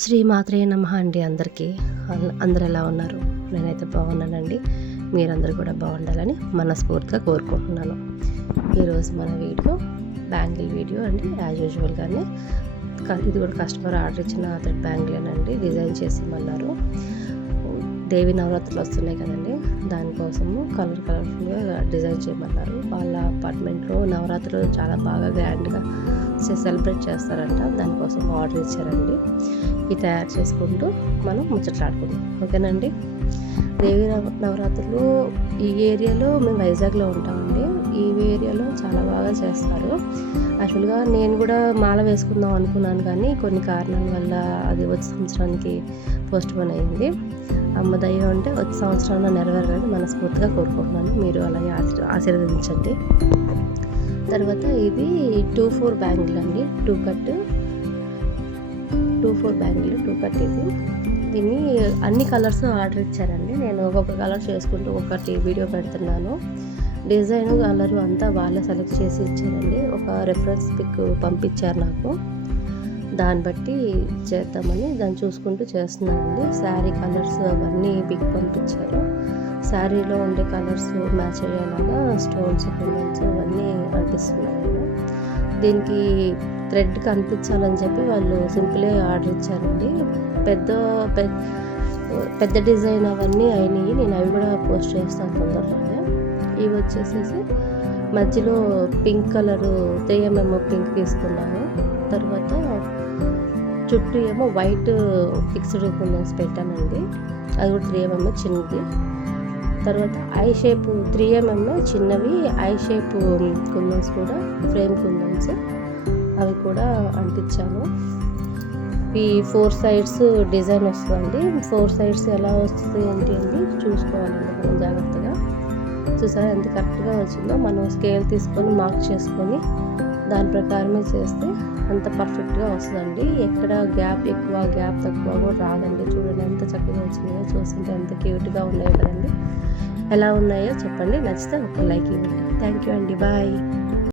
శ్రీమాత్రే నమః అండి. అందరికీ అందరు ఎలా ఉన్నారు? నేనైతే బాగున్నానండి. మీరందరూ కూడా బాగుండాలని మనస్ఫూర్తిగా కోరుకుంటున్నాను. ఈరోజు మన వీడియో బ్యాంగిల్ వీడియో అండి. యాజ్ యూజువల్గానే ఇది కూడా కస్టమర్ ఆర్డర్ ఇచ్చిన థ్రెడ్ బ్యాంగిలేనండి. డిజైన్ చేసి ఇమ్మన్నారు. దేవి నవరాత్రులు వస్తున్నాయి కదండి, దానికోసము కలర్ఫుల్గా డిజైన్ చేయమన్నారు. వాళ్ళ అపార్ట్మెంట్లో నవరాత్రులు చాలా బాగా గ్రాండ్గా సెలబ్రేట్ చేస్తారంట. దానికోసం ఆర్డర్ ఇచ్చారండి. ఇది తయారు చేసుకుంటూ మనం ముచ్చట్లాడుకుందాం, ఓకేనండి. దేవి నవరాత్రులు ఈ ఏరియాలో మేము వైజాగ్లో ఉంటామండి. ఈ ఏరియాలో చాలా బాగా చేస్తారు. యాక్చువల్గా నేను కూడా మాల వేసుకుందాం అనుకున్నాను, కానీ కొన్ని కారణాల వల్ల అది వచ్చే సంవత్సరానికి పోస్ట్పోన్ అయ్యింది. అమ్మ దయ్యం అంటే వచ్చే సంవత్సరంలో నెరవేరాలని మనస్ఫూర్తిగా కోరుకుంటున్నాను. మీరు అలాగే ఆశీర్వదించండి. తర్వాత ఇది 2/4 బ్యాంగిల్ అండి. 2 కట్ ఇది. దీన్ని అన్ని కలర్స్ ఆర్డర్ ఇచ్చారండి. నేను ఒక్కొక్క కలర్ చేసుకుంటూ ఒకటి వీడియో పెడుతున్నాను. డిజైన్ కలరు అంతా వాళ్ళే సెలెక్ట్ చేసి ఇచ్చారండి. ఒక రెఫరెన్స్ పిక్ పంపించారు నాకు. దాన్ని బట్టి చేద్దామని దాన్ని చూసుకుంటూ చేస్తున్నానండి. శారీ కలర్స్ అవన్నీ పిక్ పంపించారు. శారీలో ఉండే కలర్స్ మ్యాచ్ అయ్యేలాగా స్టోన్స్ పిండెంట్స్ అవన్నీ అంటిస్తున్నాను. దీనికి థ్రెడ్ కనిపించాలని చెప్పి వాళ్ళు సింపులే ఆర్డర్ ఇచ్చారండి. పెద్ద డిజైన్ అవన్నీ అయినాయి. నేను అవి కూడా పోస్ట్ చేస్తాను తొందరలోనే. ఇవి వచ్చేసేసి మధ్యలో పింక్ కలరు 3mm పింక్ తీసుకున్నాను. తర్వాత చుట్టూ ఏమో వైట్ ఫిక్స్డ్ కుందన్స్ పెట్టానండి. అది కూడా 3mm చిన్నది. తర్వాత ఐ షేప్ 3mm చిన్నవి ఐ షేప్ కుందన్స్ కూడా ఫ్రేమ్ కుందన్స్ అవి కూడా అంటించాను. ఈ 4 సైడ్స్ డిజైన్ వస్తుందండి. 4 సైడ్స్ ఎలా వస్తుంది ఏంటి అని చూసుకోవాలండి మనం జాగ్రత్తగా. చూసారా ఎంత కరెక్ట్గా వచ్చిందో. మనం స్కేల్ తీసుకొని మార్క్ చేసుకొని దాని ప్రకారమే చేస్తే అంత పర్ఫెక్ట్గా వస్తుందండి. ఎక్కడ గ్యాప్ ఎక్కువ గ్యాప్ తక్కువ కూడా రాదండి. చూడండి ఎంత చక్కగా వచ్చినాయో. చూస్తుంటే ఎంత క్యూట్గా ఉన్నాయో కదండి. ఎలా ఉన్నాయో చెప్పండి. నచ్చితే ఒక లైక్ ఇవ్వండి. థ్యాంక్ యూ అండి. బాయ్.